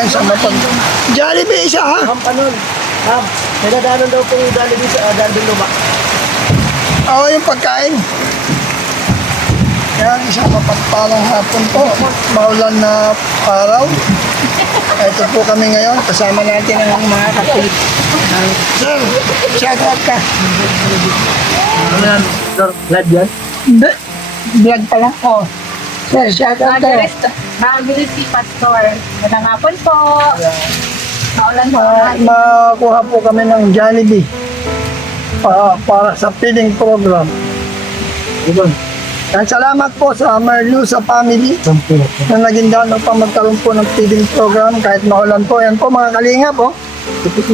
ngayon sa mapag... Jollibee isa ha? Ma'am, panon. Ma'am, may nadaanan daw pong Jollibee sa Jollibee Luma. Oo, yung pagkain. Yan, isang mapagpalang hapon po. Maulan na araw. Ito po kami ngayon. Kasama natin ang mga kapit. Sir, shout out ka. Ano yan? Sir, live yan? Hindi. Vlog pa lang. Oh. Sir, shout out ka. Margaret si Pastor. Magandang hapon po. Maulan po. Makuha po kami ng Jollibee para sa feeding program. Diba? Yan, salamat po sa Merluza family na naging daan pa magkaroon po ng feeding program kahit maulan po. Yan po mga kalinga po.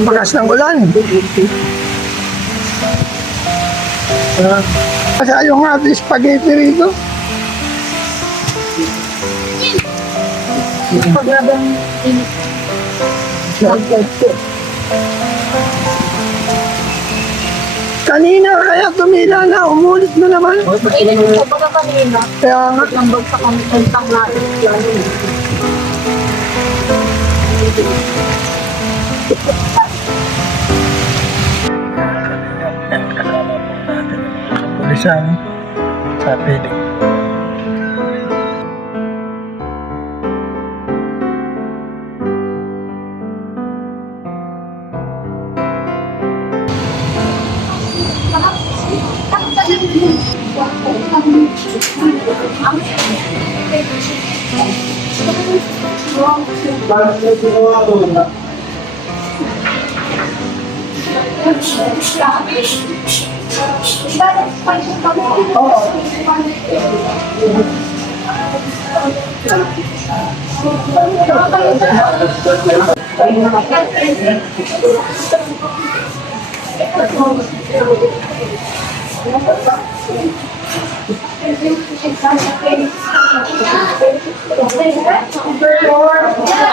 Bakas ng ulan. Kasi ayaw nga at spaghetti rito. Kanina kaya tumila na, umulit na naman. Init po baka kanina. Kaya nga, Nambag sa kami tentang natin. pulisan sa feeding.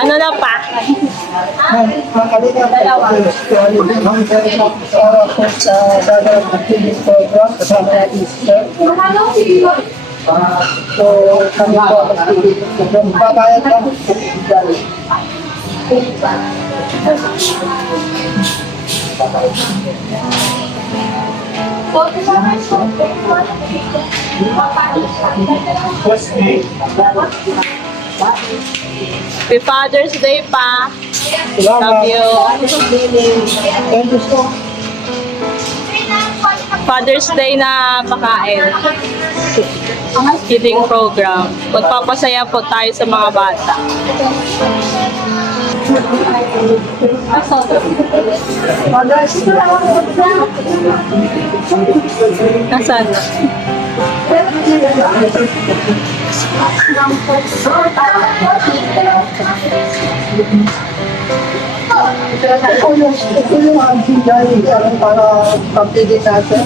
Ano na pa? Sa gagawin ng feeding program, kasama natin sir. So, kami po ang babayad lang. Happy Father's Day pa. Love you. Thank you so much. Father's Day na pakain. Feeding program. Magpapasaya po tayo sa mga bata. Nasaan? Ito yung auntie Jollibee para pag-feeding natin.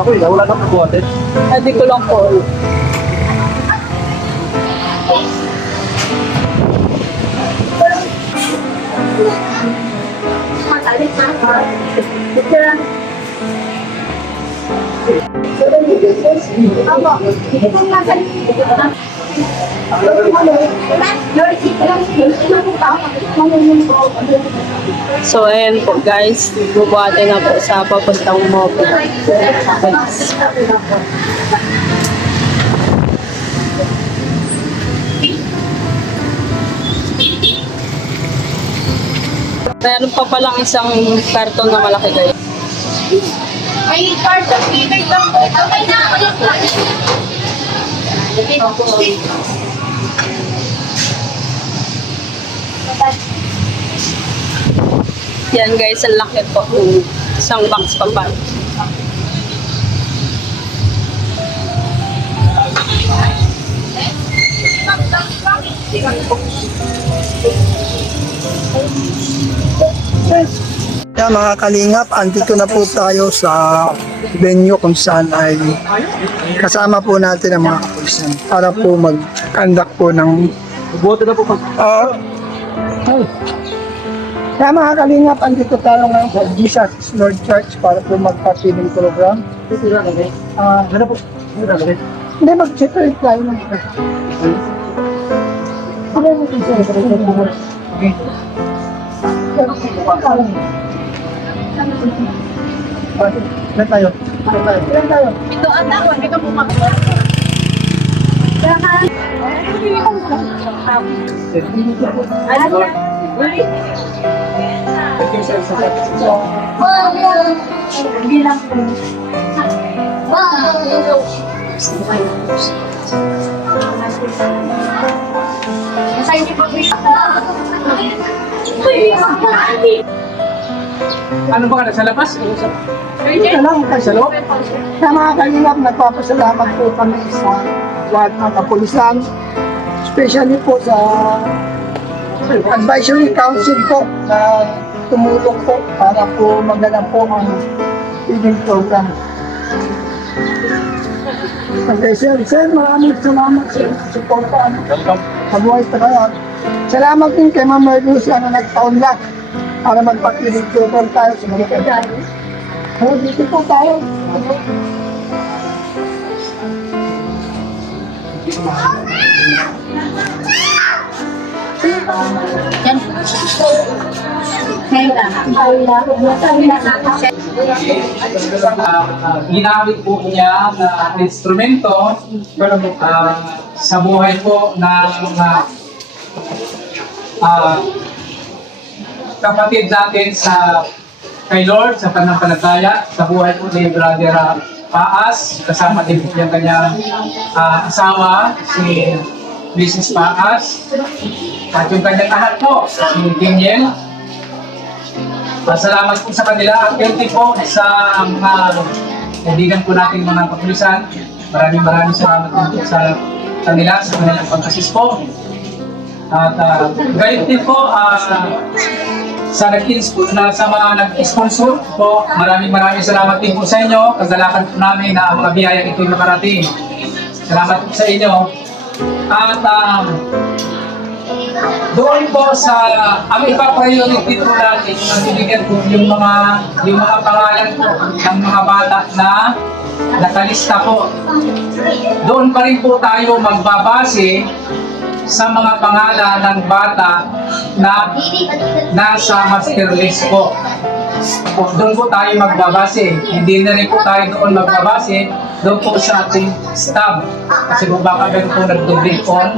Ako yun, wala nang nabuhatin. Hindi ko lang po. So ayan po guys, bubuhatin na po sa papuntang Mopo. Meron pa palang isang karton na malaki guys. May carton, may carton. Okay na, ulit na. Yan guys, ang laki po. Isang box pa pa. Yan mga kalingap, andito na po tayo sa venue kung saan ay kasama po natin ang mga kapulisan para po mag-conduct po ng Buhatin na po pag... Kaya mga kalingap, andito tayo ngayon sa Jesus Lord Church para po magpa-feeding program. Ano po? Hindi, mag-separate tayo ng Ilan tayo? Ilan tayo? Ito ang tawag, ito po mag- Bilang po. Nasa hindi po Ano ba ka sa labas? Ito lang kasi sa mga kalingap, nagpapasalamat po kami sa lahat ng kapulisan, especially po sa advisory council po na tumulong po para po magana po ang feeding program. Okay, sir, maraming salamat sa suporta. Mabuhay pa kaya. Salamat din kay Ma'am Merlucia na nagpaunlak para magpa-feeding program tayo sa mga kagaya. So, dito po tayo. Yan. Ginamit po niya na instrumento sa buhay po ng kapatid natin sa kay Lord sa pananampalataya, sa buhay po ni Brother Paas, kasama din po yung kanyang asawa, si Mrs. Paas, at yung kanyang anak po, si Daniel. Salamat po sa kanila. At thank you po sa mga kaibigan po natin mga kapulisan. Maraming salamat din po sa kanila, sa kanilang pag-assist po. At gayon din po sa mga nag-sponsor po. Maraming salamat din po sa inyo. Kagalakan po namin na ang mga biyayang ito'y makarating. Salamat po sa inyo. At doon po sa ang ipa-priority po natin ang bibigyan po yung mga pangalan po ng mga bata na nakalista po. Doon pa rin po tayo magbabase sa mga pangalan ng bata na nasa master list po. Doon po tayo magbabase. Hindi na rin po tayo doon magbabase doon po sa ating staff. Kasi kung baka meron po nag-double on,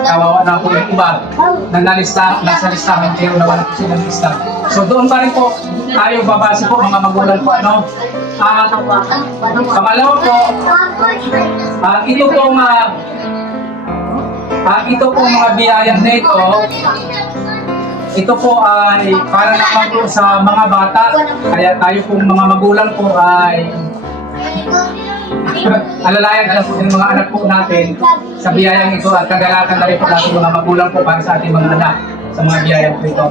kawawa na po yung iba na nasa listahan pero nawala po silang lista. So doon pa rin po tayo babase po mga magulang po ano. Pangalawa po, ito po mga biyayang nito. Ito po ay para naman po sa mga bata, kaya tayo pong mga magulang po ay alalayan po yung mga anak po natin sa biyayang ito at kagalakan na rin po natin mga magulang po para sa ating mga anak sa mga biyayang po ito.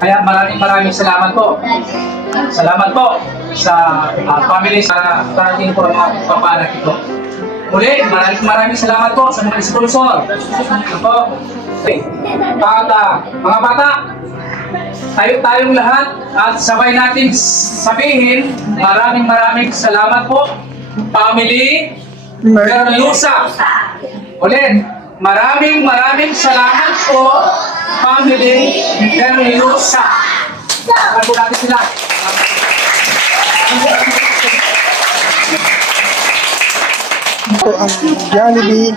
Kaya maraming salamat po. Salamat po sa family sa ating po mga papanak ito. Muli, maraming salamat po sa mga sponsor. Ito. At mga bata, tayong lahat at sabay natin sabihin maraming salamat po family Merlucia. Ulit, maraming salamat po family Merlucia. Salamat po natin sila. Ito ang Jollibee.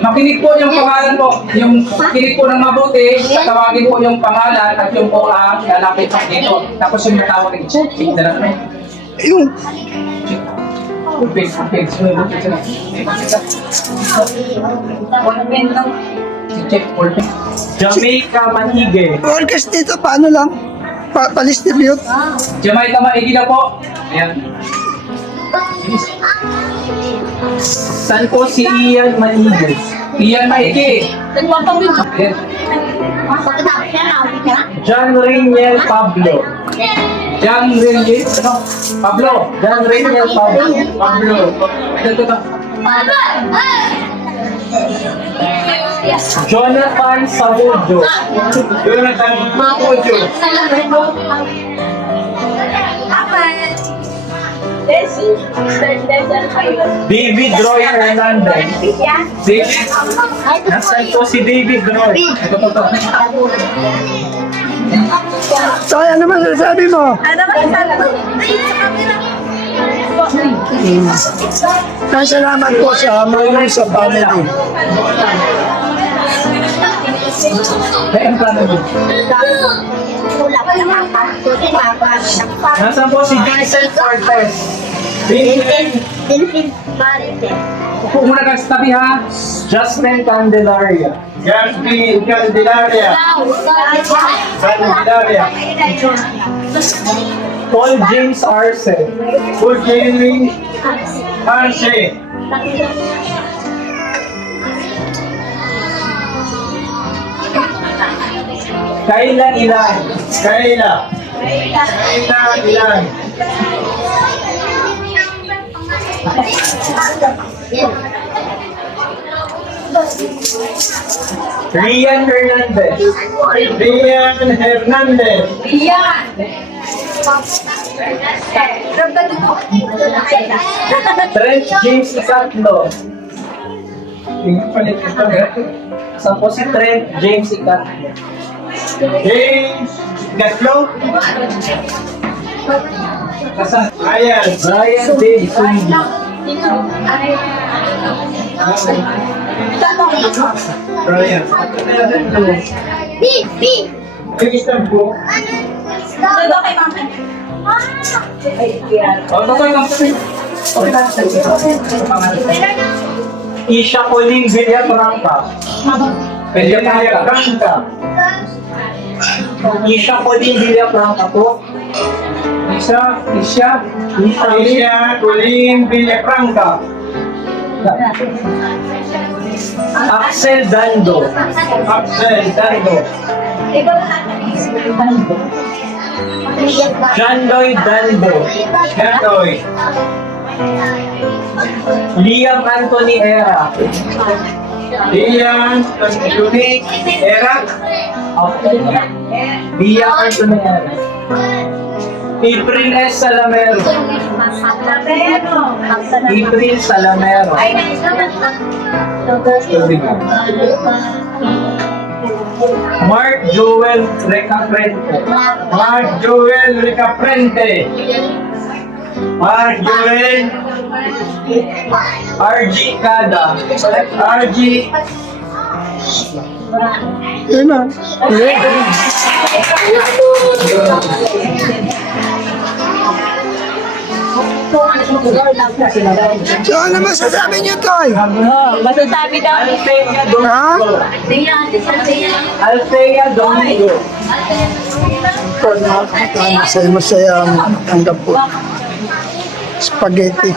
Makinig po yung pangalan po, yung makinig po ng mabuti, tawagin po yung pangalan at yung po ang lalapit po dito. Tapos yung natawag rin, check na lang. Yung check, Jamaica Manhige. orcas dito, paano lang? Pa-distribute? Jamaica Maigi na po. Ayan. Saan po si Ian Manhige? Iyan Maigi. Ayan. John Rainiel Pablo. Jan Renye, ano? Pablo. John Rainiel Pablo. Ito. Jonathan Sabujo. Jonathan Mapujo. Apat. David Roy Hernandez. David? Nasaan po si David Roy? Tay, ano ba sasabi mo? Ano ba sabi mo? Tay, salamat po sa mga sa family. Kaya ang plano mo? Nasaan po si Vincent Cortez? Vincent. Upo muna ka sa tabi ha. Justin Candelaria. Justin Candelaria. Candelaria. Paul James Arce. Paul James Arce. Kayla Ilan. Kayla. Kayla Ilan. Rian Hernandez. Rian Hernandez. Trent James Icatlo. Saan po si Trent James Icatlo? James Gatlo. Ryan. Brian Davidson. Ryan. Pakistan po. Isha Colleen Villafranca. Villafranca. Isha Colleen Villafranca po. Isha Colleen Villafranca. Axel Dando. Axel Dando. John Lloyd Dando. Gatoy. Liam Anthony Era. Ian Anthony Era. Liam Anthony Era. April S. Salamero. April Salamero. Mark Joel Recafrente. Mark Joel Ricaprente. Mark Joel RG Cada. RG. Yun na. So, ano masasabi niyo, Toy? Masasabi daw. Althea Ha? Domingo. Althea Domingo. Masaya ang tanggap po. Spaghetti.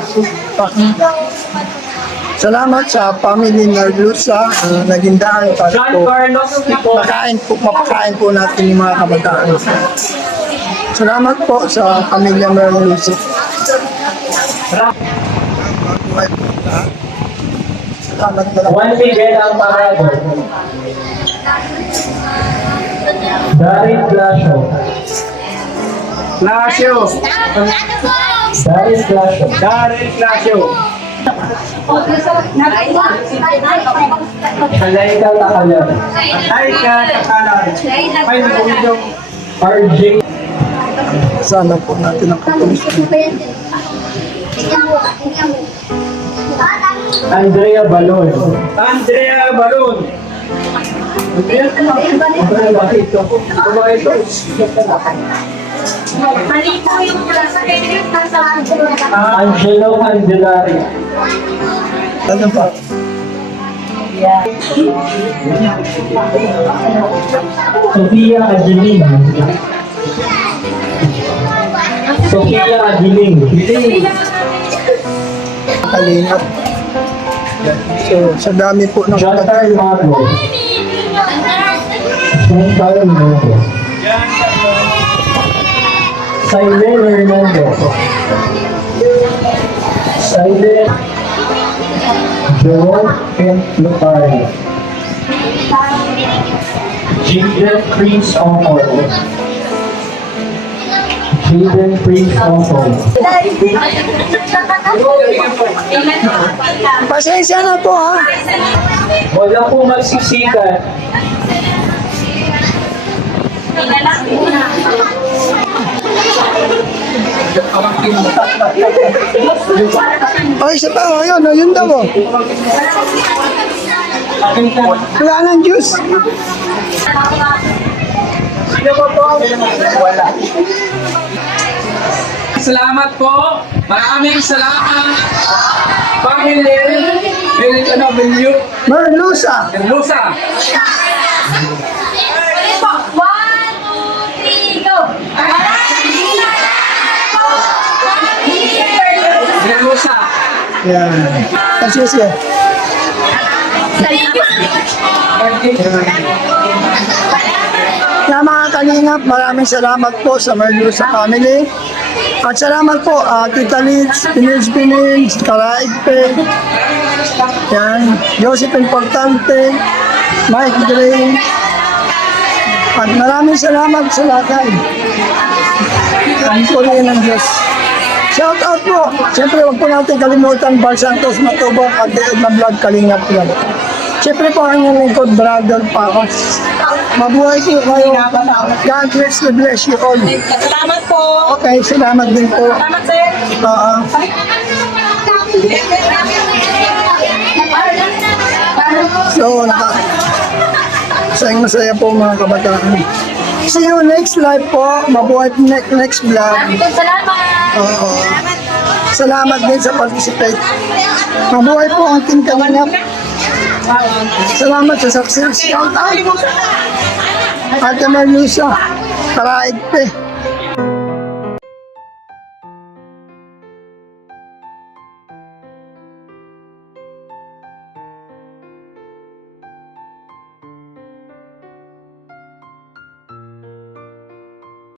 Salamat sa family Narlusa. Naging daan para John po Carlos Tipo. mapakain po natin yung mga kabataan. Salamat po sa pamilya Narlusa. Mabuhay po lahat. Salamat na lang. Juan Miguel Alvarado. Darin Blasio. Lasio. Darin Blasio. Darren Lasio. Kalaika Takalan. Ay ka Takalan. Ay yung RJ. Sana po natin ang patuloy. Andrea Balon. Andrea Balon. Mali po yung nasa kanya, nasa Angelo Candelari. Ano pa? Sofia Adeline. Sofia Adeline. Kalingap. So, sa dami po ng John kapatid. Carlo. John Carlo. Silene Hernandez. Silene. Joe Kent Lupari. Jaden Prince Omor. Hayden Prince Otto. Pasensya na po ha. Wala po magsisikat. Ay, isa pa, ayun, ayun daw oh. Wala nang juice. Salamat po. Maraming salamat. Family. Merlusa. Lusa. 1, 2, 3, go! Lusa. Yan. Pasensya. Kaya mga kalingap, maraming salamat po sa Merlusa family. At salamat po, Tita Liz, Pinils, Karaigpe, yan, Joseph Importante, Mike Gray, at maraming salamat sa lahat. Ang purihin ng Diyos. Shout out po. Siyempre, huwag po natin kalimutan Bar Santos Matubang at The Edna Vlog Kalingap Vlog. Siyempre po ang inyong lingkod, Brother Pacos. Mabuhay po kayo. God bless you all. Salamat po. Okay, salamat din po. Salamat, sir. Oo. So, masaya po mga kabataan. See you next live po. Mabuhay po next vlog. Salamat! Oo. Salamat din sa participate. Mabuhay po ang team Kalingap. Salamat sa success. Shout out. Ate Merlusa. Karaigpe.